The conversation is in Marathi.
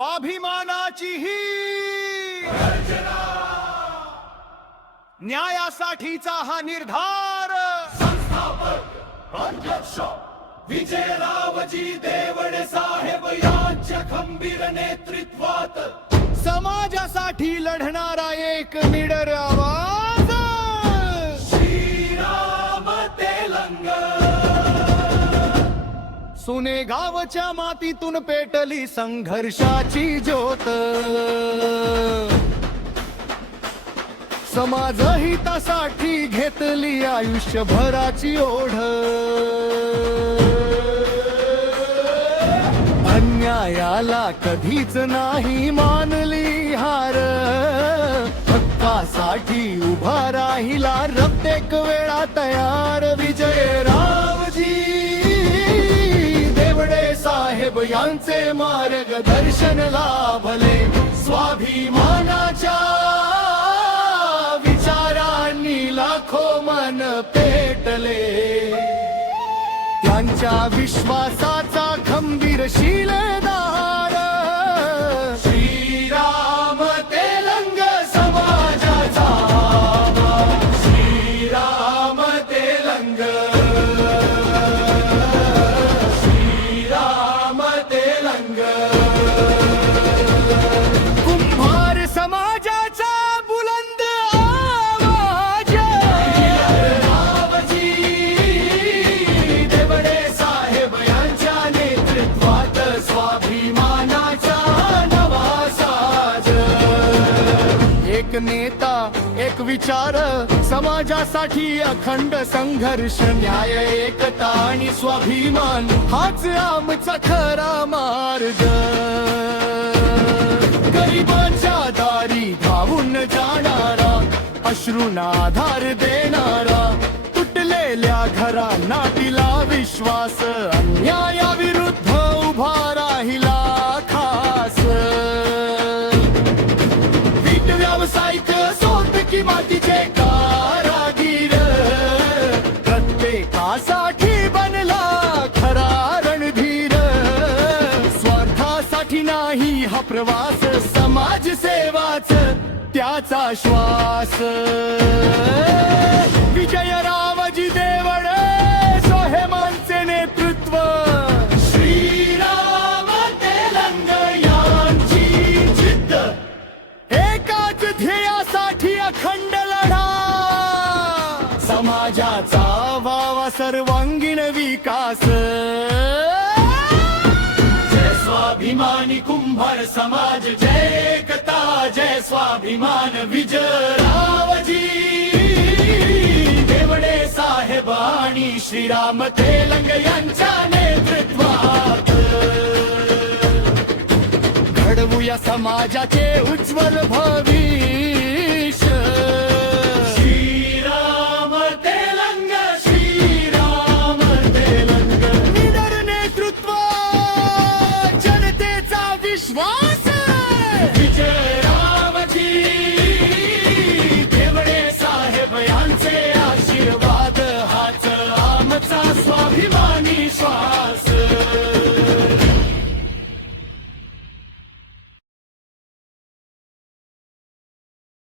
स्वाभिमानाची ही गर्जना, न्यायासाठीचा हा निर्धार, संस्थापक अध्यक्ष विजयरावजी देवडे साहेब यांच्या खंबीर नेतृत्वात समाजासाठी लढणारा एक निडर आवाज, श्रीराम तेलंग. सुने गावच्या मातीतून पेटली संघर्षाची ज्योत, समाज हितासाठी घेतली आयुष्यभराची ओढ. अन्यायाला कधीच नाही मानली हार, हक्कासाठी उभा राहिला प्रत्येक वेळा तयार. विजयरावजी देवडे साहेब यांचे मार्गदर्शन लाभले, स्वाभिमानाच्या विचारांनी लाखो मन पेटले. त्यांच्या विश्वासाचा खंबीर शिलेदार, श्रीराम तेलंग समाजाचा, श्रीराम तेलंग, श्रीराम तेलंग. कुंभार समाजाचा बुलंद आवाज, रावजी देवडे साहेब यांच्या नेतृत्वात स्वाभिमानाचा नवा साज. एक नेता, एक विचार, समाजासाठी अखंड संघर्ष, न्याय, एकता आणि स्वाभिमान हाच आमचा खरा मार्ग. गरिबांच्या दारी धावून जाणारा, अश्रूंना आधार देणारा, तुटलेल्या घरांना दिला विश्वास, अन्यायाविरुद्ध उभा राहिला खास. वीट व्यावसायिक सोबती मातीचे कारागीर, प्रत्येकासाठी बनला खरा रणधीर. स्वार्थासाठी नाही हा प्रवास, समाजसेवाच त्याचा श्वास. विजयरावजी देवडे साहेबांचे नेतृत्व, श्रीराम तेलंग यांची जिद्द, एकाच ध्येयासाठी अखंड लढा, समाजाचा व्हावा सर्वांगीण विकास. जय स्वाभिमानी कुंभार समाज, जय एकता, जय स्वाभिमान विजयरावजी देवडे साहेब आणि श्रीराम तेलंग यांच्या नेतृत्वात. घडवूया समाजाचे उज्ज्वल भविष्य.